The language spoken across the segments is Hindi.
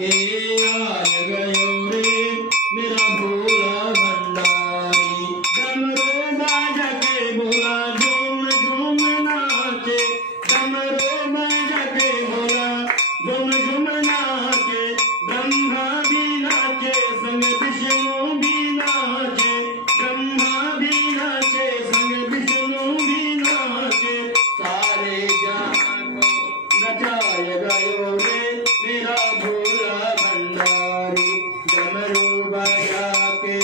के आय गयो रे मेरा भोला भंडारी। डमरू बाजा के भोला झूम झूम नाचे, डमरू बाजा के भोला झूम झूम नाचे। ब्रह्मा भी नाचे संग विष्णु भी नाचे, ब्रह्मा भी नाचे संग विष्णु भी नाचे। सारे जहां को नचाए गयो रे मेरा भोला भंडारी। डमरू बजा के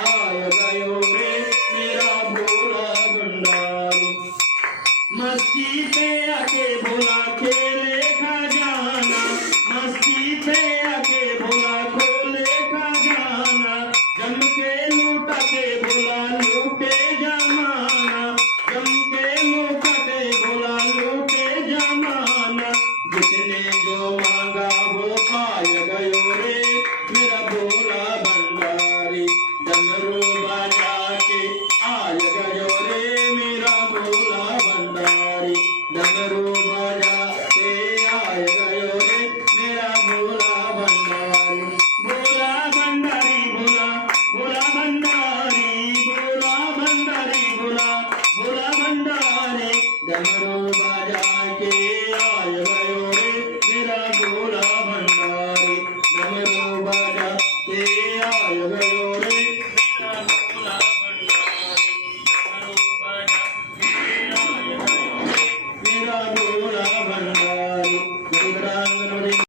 आय गयो रे मेरा भोला भंडारी। मस्ती पे आके भोला खेले खजाना, मस्ती पे आके भोला खोले खजाना। जम के लूटा के भोला लूटे जमाना, जम के लूटा के भोला लूटे जमाना। जिसने जो मांगा वो पाय गयो रे मेरा भोला भंडारी। डमरू बजा के आय गयो रे मेरा भोला भंडारी। डमरू बजा के आय गयो रे मेरा भोला भंडारी। भोला भंडारी भोला, भोला भंडारी, भोला भंडारी भोला, भोला भंडारी। डमरू बजा के आय गयो रे मेरा भोला भंडारी। डमरू बजा के आय गयो